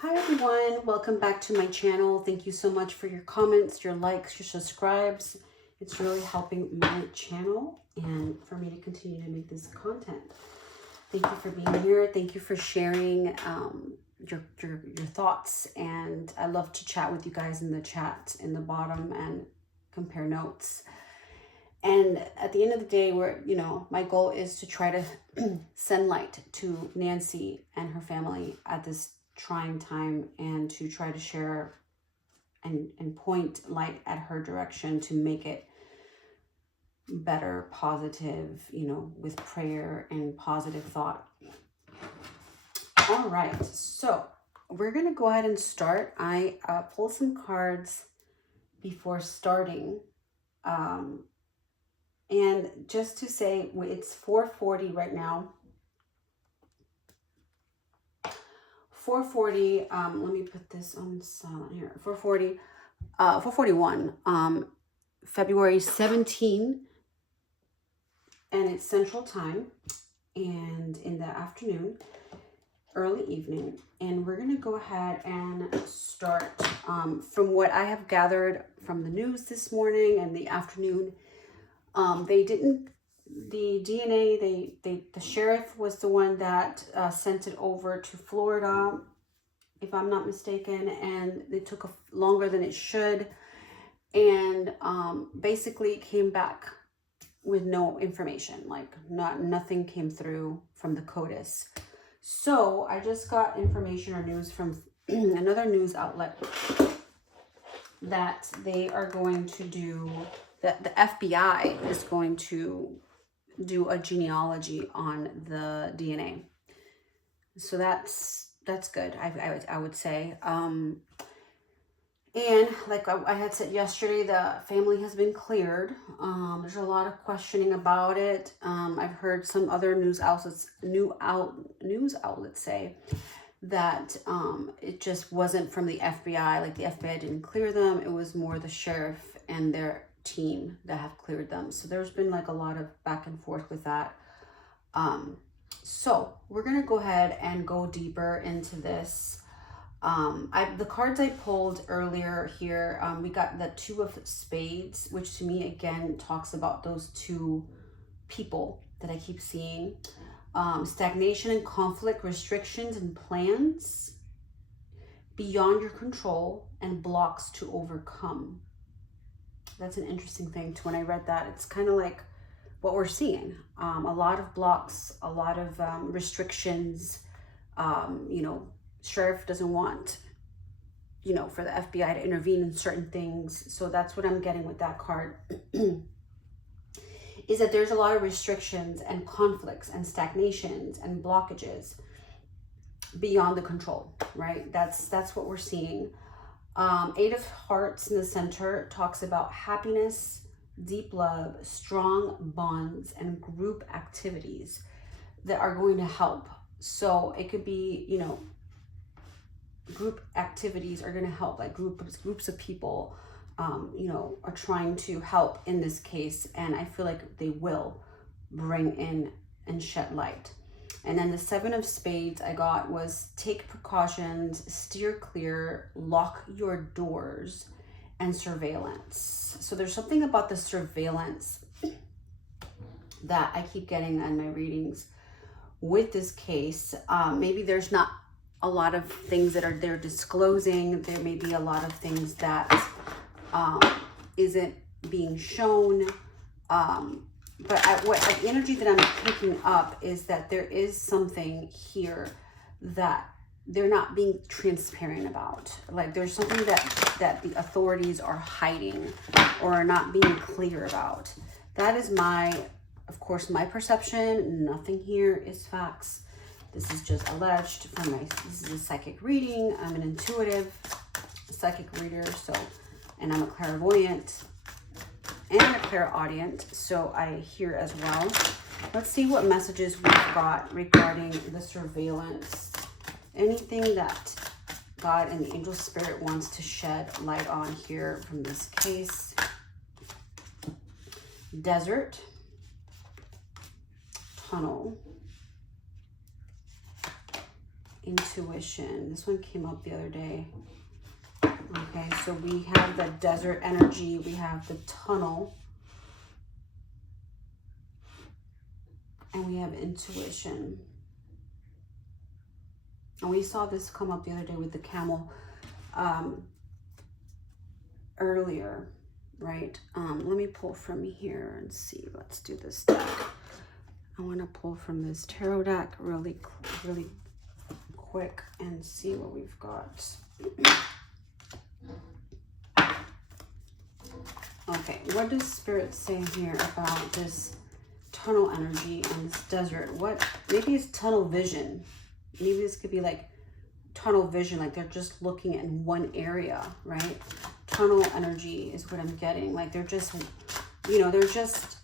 Hi everyone, welcome back to my channel. Thank you so much for your comments, your likes, your subscribes. It's really helping my channel and for me to continue to make this content. Thank you for being here. Thank you for sharing your thoughts, and I love to chat with you guys in the chat in the bottom and compare notes. And at the end of the day, my goal is to try to send light to Nancy and her family at this trying time, and to try to share and point light at her direction to make it better, positive, with prayer and positive thought. All right, so we're going to go ahead and start. I pulled some cards before starting. And just to say, it's 4:40 right now. 4:40, let me put this on silent here. 4:41, February 17, and it's Central Time, and in the afternoon, early evening, and we're going to go ahead and start. From what I have gathered from the news this morning and the afternoon, the DNA, the sheriff was the one that sent it over to Florida, if I'm not mistaken, and it took longer than it should, and basically it came back with no information, like nothing came through from the CODIS. So I just got information or news from another news outlet that they are going to do, that the FBI is going to do a genealogy on the DNA. So that's good, I would say. And like I had said yesterday, the family has been cleared. There's a lot of questioning about it. I've heard some other news outlets say that it just wasn't from the FBI. Like the FBI didn't clear them. It was more the sheriff and their team that have cleared them. So there's been like a lot of back and forth with that. So we're gonna go ahead and go deeper into this. The cards I pulled earlier here, we got the Two of Spades, which to me again talks about those two people that I keep seeing. Stagnation and conflict, restrictions and plans beyond your control, and blocks to overcome. That's an interesting thing when I read that. It's kind of like what we're seeing. A lot of blocks, a lot of restrictions. Sheriff doesn't want, for the FBI to intervene in certain things. So that's what I'm getting with that card. Is that there's a lot of restrictions and conflicts and stagnations and blockages beyond the control, right? That's what we're seeing. Eight of Hearts in the center talks about happiness, deep love, strong bonds, and group activities that are going to help. So it could be, group activities are going to help, like groups of people, are trying to help in this case. And I feel like they will bring in and shed light. And then the Seven of Spades I got was take precautions, steer clear, lock your doors, and surveillance. So there's something about the surveillance that I keep getting in my readings with this case. Maybe there's not a lot of things that they're disclosing. There may be a lot of things that isn't being shown. But the energy that I'm picking up is that there is something here that they're not being transparent about. Like there's something that the authorities are hiding or are not being clear about. That is of course, my perception. Nothing here is facts. This is just alleged this is a psychic reading. I'm an intuitive psychic reader, and I'm a clairvoyant and a clairaudient, so I hear as well. Let's see what messages we've got regarding the surveillance. Anything that God and the angel spirit wants to shed light on here from this case. Desert, tunnel, intuition. This one came up the other day. Okay, so we have the desert energy, we have the tunnel, and we have intuition. And we saw this come up the other day with the camel earlier, right? Let me pull from here and see. Let's do this deck. I want to pull from this tarot deck really quick and see what we've got. Okay, what does Spirit say here about this tunnel energy and this desert? What, maybe it's tunnel vision. Maybe this could be like tunnel vision, like they're just looking in one area, right? Tunnel energy is what I'm getting. Like they're just, you know, they're just,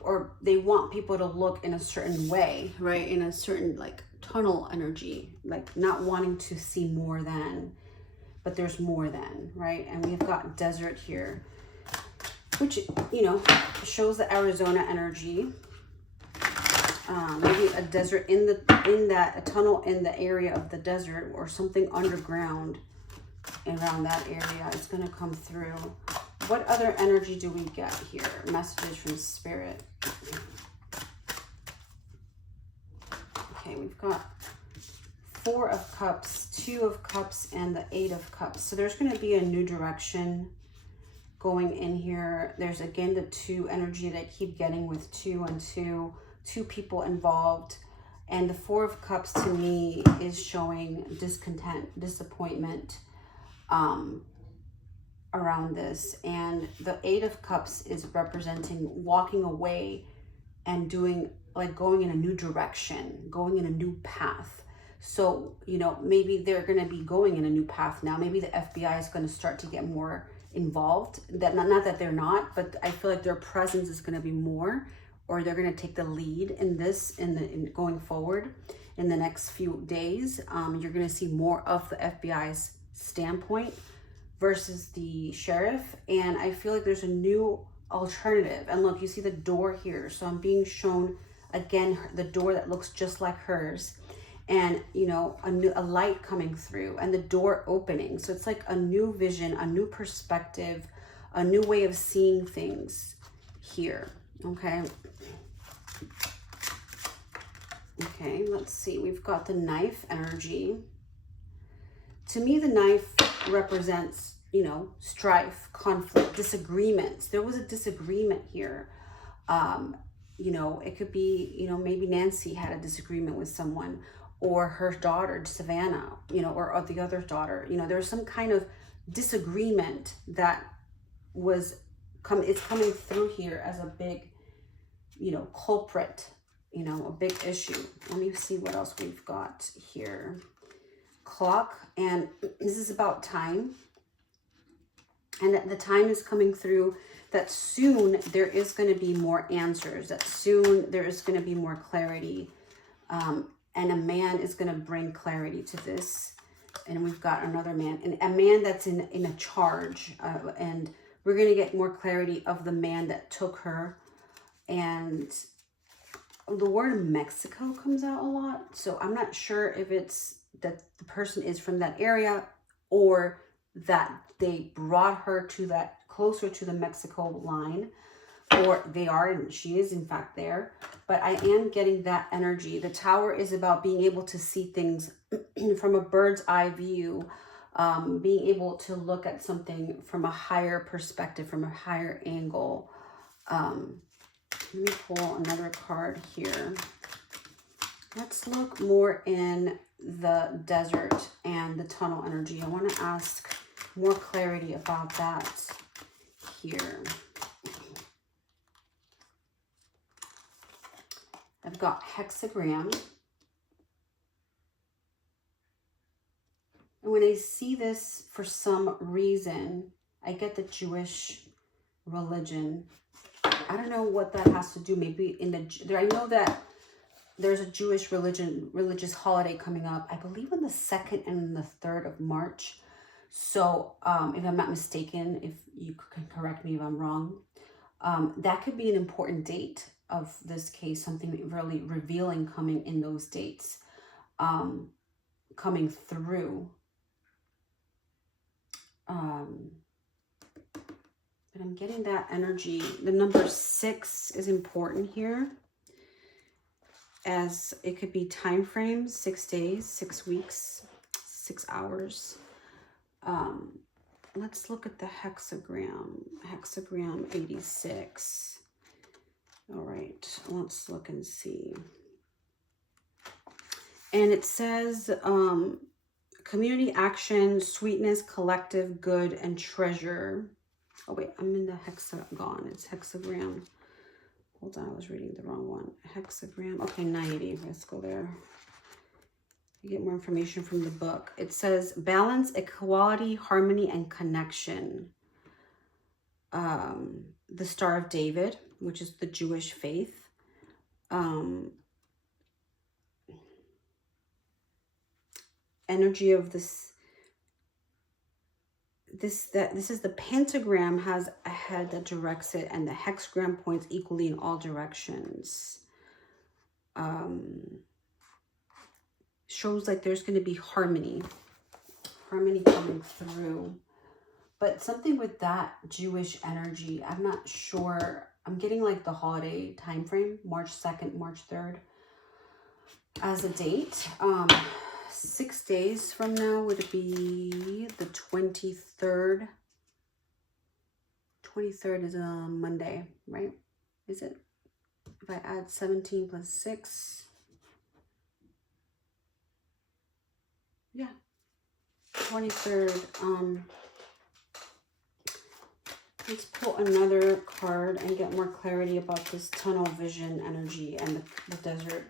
or they want people to look in a certain way, right? In a certain like tunnel energy, like not wanting to see more than, but there's more than, right? And we've got desert here, which, you know, shows the Arizona energy. Maybe a desert a tunnel in the area of the desert, or something underground around that area is going to come through. What other energy do we get here? Messages from Spirit. Okay, we've got 4 of Cups, 2 of Cups, and the 8 of Cups. So there's going to be a new direction going in here. There's again the 2 energy that I keep getting with 2 and 2 people involved. And the 4 of Cups to me is showing discontent, disappointment around this. And the 8 of Cups is representing walking away and doing, like going in a new direction, going in a new path. So, you know, maybe they're going to be going in a new path now. Maybe the FBI is going to start to get more involved. That not that they're not, but I feel like their presence is going to be more, or they're going to take the lead in this in going forward in the next few days. You're going to see more of the FBI's standpoint versus the sheriff. And I feel like there's a new alternative. And look, you see the door here. So I'm being shown again the door that looks just like hers, and you know, a light coming through and the door opening. So it's like a new vision, a new perspective, a new way of seeing things here. Okay. Okay, let's see. We've got the knife energy. To me, the knife represents, you know, strife, conflict, disagreements. There was a disagreement here. You know, it could be, you know, maybe Nancy had a disagreement with someone, or her daughter, Savannah, you know, or the other daughter. You know, there's some kind of disagreement that was it's coming through here as a big, you know, culprit, you know, a big issue. Let me see what else we've got here. Clock, and this is about time. And the time is coming through, that soon there is going to be more answers, that soon there is going to be more clarity. And a man is going to bring clarity to this. And we've got another man, and a man that's in a charge. And we're going to get more clarity of the man that took her. And the word Mexico comes out a lot. So I'm not sure if it's that the person is from that area, or that they brought her to that, closer to the Mexico line, or they are, and she is in fact there. But I am getting that energy. The Tower is about being able to see things from a bird's eye view, being able to look at something from a higher perspective, from a higher angle. Let me pull another card here. Let's look more in the desert and the tunnel energy. I want to ask more clarity about that here. I've got hexagram. And when I see this, for some reason, I get the Jewish religion. I don't know what that has to do. Maybe I know that there's a Jewish religious holiday coming up, I believe on the 2nd and the 3rd of March. So if I'm not mistaken, if you can correct me if I'm wrong, that could be an important date of this case, something really revealing coming in those dates. coming through. But I'm getting that energy. The number 6 is important here, as it could be time frames, 6 days, 6 weeks, 6 hours. Let's look at the hexagram. Hexagram 86. All right, let's look and see. And it says community action, sweetness, collective good, and treasure. Oh wait, I'm in the hexagon. It's hexagram. Hold on, I was reading the wrong one. Hexagram. Okay, 90. Let's go there. You get more information from the book. It says balance, equality, harmony, and connection. The Star of David, which is the Jewish faith. Energy of this is the pentagram, has a head that directs it, and the hexagram points equally in all directions. Shows like there's going to be harmony coming through, but something with that Jewish energy, I'm not sure. I'm getting like the holiday time frame, March 2nd, March 3rd as a date. 6 days from now would be the 23rd. 23rd is a Monday, right? Is it? If I add 17 plus 6. Yeah. 23rd. Let's pull another card and get more clarity about this tunnel vision energy and the desert.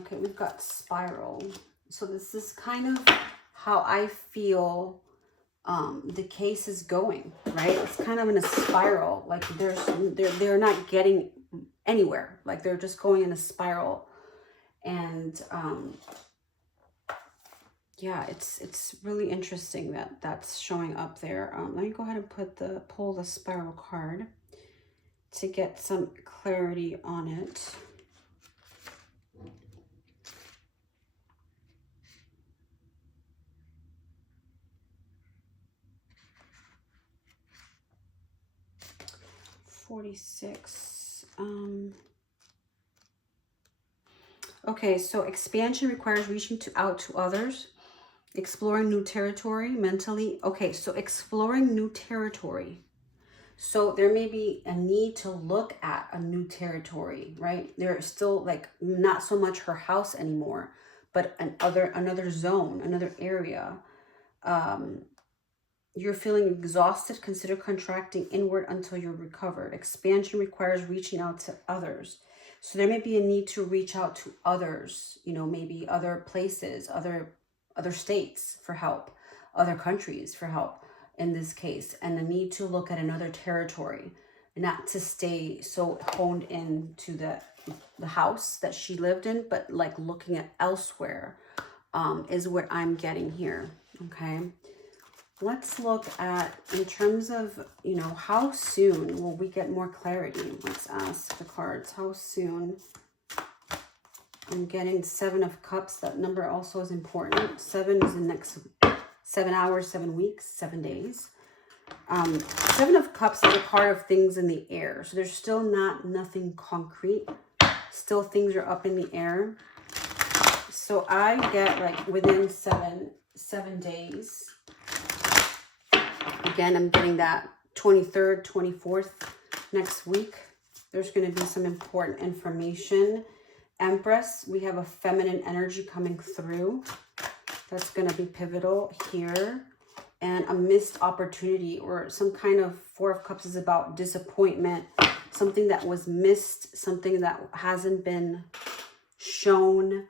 Okay, we've got spiral. So this is kind of how I feel the case is going, right? It's kind of in a spiral. Like they're not getting anywhere. Like they're just going in a spiral. And yeah, it's really interesting that that's showing up there. Let me go ahead and pull the spiral card to get some clarity on it. Okay, so expansion requires reaching out to others, exploring new territory mentally. Okay, so exploring new territory. So there may be a need to look at a new territory, right? There's still like not so much her house anymore, but another zone, another area. You're feeling exhausted. Consider contracting inward until you're recovered. Expansion requires reaching out to others. So there may be a need to reach out to others, you know, maybe other places, other states for help, other countries for help in this case, and a need to look at another territory, not to stay so honed into the house that she lived in, but like looking at elsewhere is what I'm getting here, okay? Let's look at, in terms of, you know, how soon will we get more clarity? Let's ask the cards, how soon? I'm getting 7 of Cups. That number also is important. 7 is the next 7 hours, 7 weeks, 7 days. 7 of Cups is a card of things in the air. So there's still nothing concrete. Still things are up in the air. So I get like within seven days. Again, I'm getting that 23rd, 24th next week. There's going to be some important information. Empress, we have a feminine energy coming through. That's going to be pivotal here. And a missed opportunity, or some kind of 4 of Cups is about disappointment. Something that was missed, something that hasn't been shown.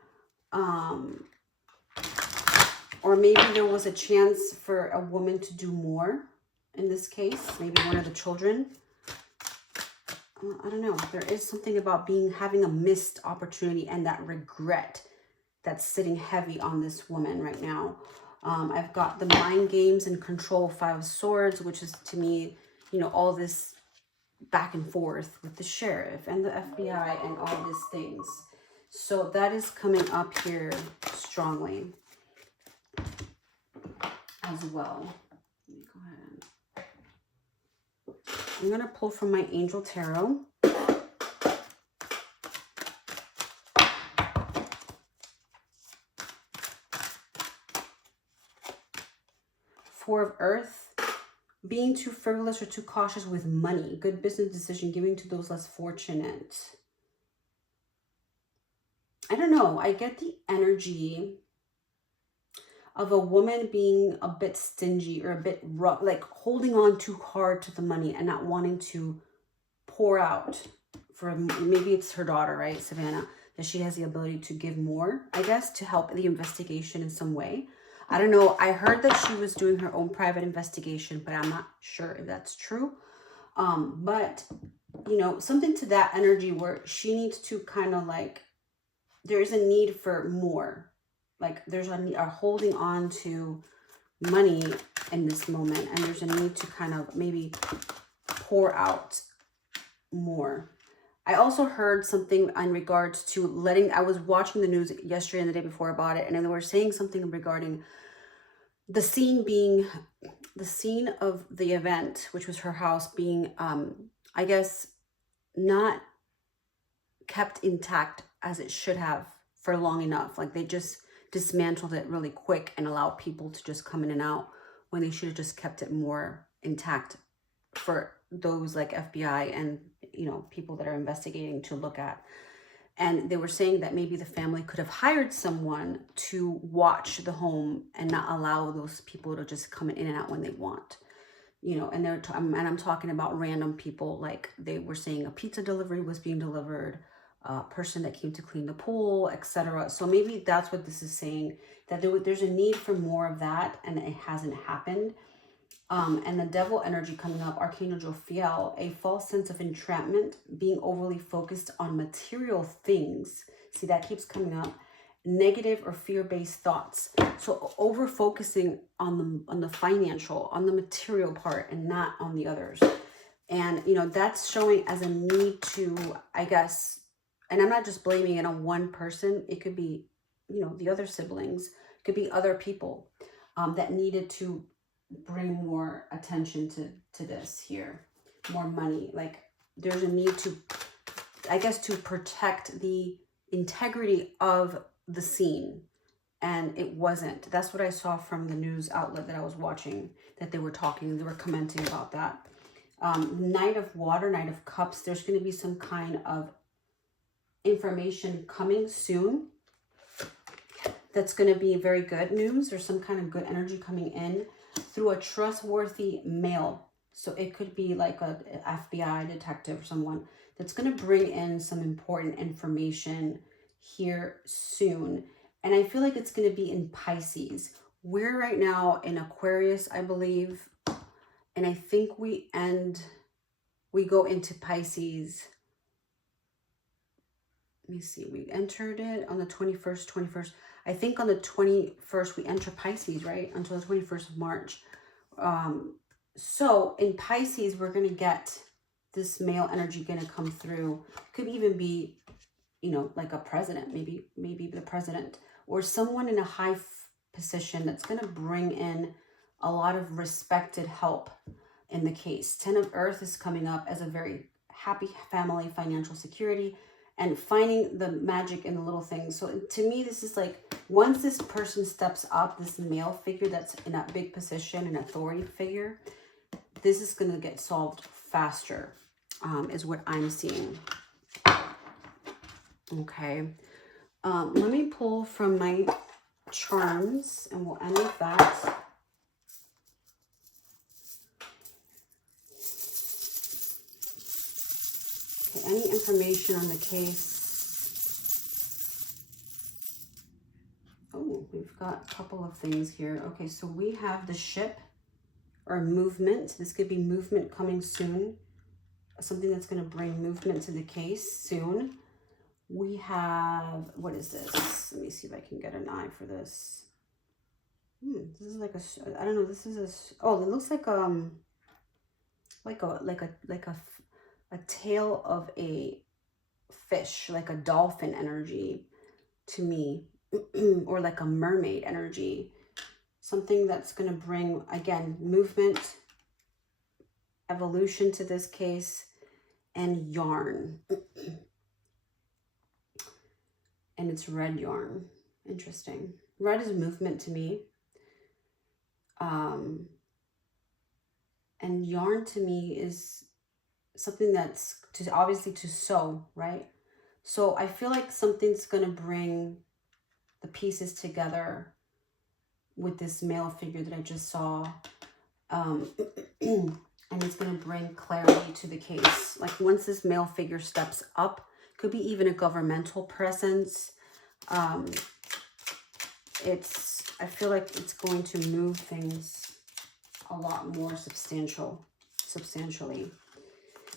Or maybe there was a chance for a woman to do more in this case. Maybe one of the children. I don't know. There is something about having a missed opportunity and that regret that's sitting heavy on this woman right now. I've got the mind games and control, 5 of Swords, which is to me, you know, all this back and forth with the sheriff and the FBI and all these things. So that is coming up here strongly as well. Let me go ahead. I'm going to pull from my Angel Tarot. Four of Earth. Being too frivolous or too cautious with money. Good business decision, giving to those less fortunate. I don't know. I get the energy of a woman being a bit stingy or a bit rough, like holding on too hard to the money and not wanting to pour out for, maybe it's her daughter, right, Savannah, that she has the ability to give more, I guess, to help the investigation in some way. I don't know. I heard that she was doing her own private investigation, but I'm not sure if that's true. But, you know, something to that energy where she needs to kind of like, there's a need for more. Like there's a holding on to money in this moment. And there's a need to kind of maybe pour out more. I also heard something in regards to letting, I was watching the news yesterday and the day before about it, and they were saying something regarding the scene being, the scene of the event, which was her house, being, I guess, not kept intact as it should have for long enough. Like they just dismantled it really quick and allowed people to just come in and out when they should have just kept it more intact for those like FBI and, you know, people that are investigating to look at. And they were saying that maybe the family could have hired someone to watch the home and not allow those people to just come in and out when they want, you know. And I'm talking about random people, like they were saying a pizza delivery was being delivered, a person that came to clean the pool, etc. So maybe that's what this is saying, that there's a need for more of that, and it hasn't happened. And the devil energy coming up, Archangel Jophiel, a false sense of entrapment, being overly focused on material things. See, that keeps coming up. Negative or fear-based thoughts. So over focusing on the financial, on the material part, and not on the others. And, you know, that's showing as a need to, I guess, and I'm not just blaming it on one person. It could be, you know, the other siblings. It could be other people that needed to bring more attention to this here, more money. Like there's a need to, I guess, to protect the integrity of the scene, and it wasn't. That's what I saw from the news outlet that I was watching, that they were talking, they were commenting about that. Knight of Water, Knight of Cups, there's going to be some kind of information coming soon that's going to be very good news, or some kind of good energy coming in through a trustworthy male. So it could be like a FBI detective or someone that's going to bring in some important information here soon. And I feel like it's going to be in Pisces. We're right now in Aquarius, I believe. And I think we go into Pisces. Let me see, we entered it on the 21st. I think on the 21st, we enter Pisces, right? Until the 21st of March. So in Pisces, we're going to get this male energy going to come through. Could even be, you know, like a president, maybe the president, or someone in a high position that's going to bring in a lot of respected help in the case. 10 of Earth is coming up as a very happy family, financial security, and finding the magic in the little things. So to me, this is like, once this person steps up, this male figure that's in a big position, an authority figure, this is going to get solved faster, is what I'm seeing. Okay. Let me pull from my charms, and we'll end with that. Okay, any information on the case? Oh, we've got a couple of things here. Okay, so we have the ship, or movement. This could be movement coming soon. Something that's going to bring movement to the case soon. We have, what is this? Let me see if I can get an eye for this. This is like a, I don't know, this is a, oh, it looks like a a tail of a fish, like a dolphin energy to me, or like a mermaid energy. Something that's going to bring, again, movement, evolution to this case, and yarn. And it's red yarn. Interesting. Red is movement to me. And yarn to me is something that's obviously to sew, right? So I feel like something's going to bring the pieces together with this male figure that I just saw. And it's going to bring clarity to the case. Like once this male figure steps up, could be even a governmental presence. I feel like it's going to move things a lot more substantially.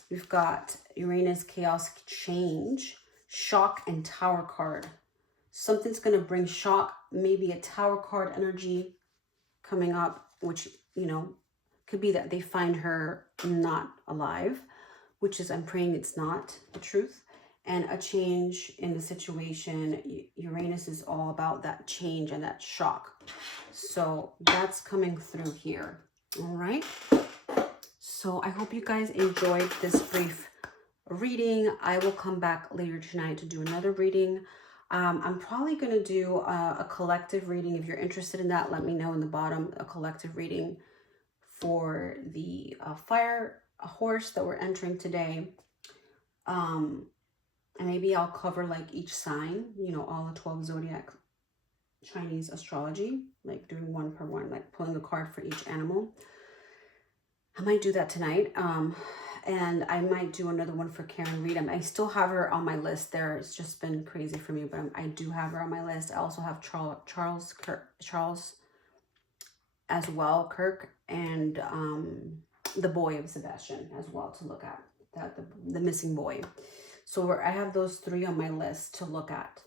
We've got Uranus, chaos, change, shock, and tower card. Something's going to bring shock, maybe a tower card energy coming up, which, you know, could be that they find her not alive, which is, I'm praying it's not the truth. And a change in the situation. Uranus is all about that change and that shock. So that's coming through here. All right. So I hope you guys enjoyed this brief reading. I will come back later tonight to do another reading. I'm probably going to do a collective reading. If you're interested in that, let me know in the bottom, a collective reading for the fire horse that we're entering today. And maybe I'll cover like each sign, you know, all the 12 zodiac Chinese astrology, like doing one per one, like pulling a card for each animal. I might do that tonight. And I might do another one for Karen Reed. I still have her on my list there. It's just been crazy for me, but I do have her on my list. I also have Charles as well, Kirk, and the boy of Sebastian as well to look at, the missing boy. So I have those three on my list to look at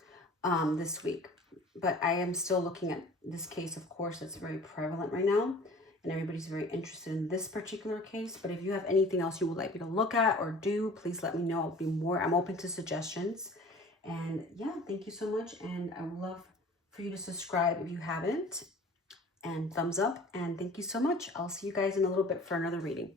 this week. But I am still looking at this case, of course, that's very prevalent right now. And everybody's very interested in this particular case. But if you have anything else you would like me to look at or do, please let me know. I'm open to suggestions. And yeah, thank you so much. And I would love for you to subscribe if you haven't. And thumbs up. And thank you so much. I'll see you guys in a little bit for another reading.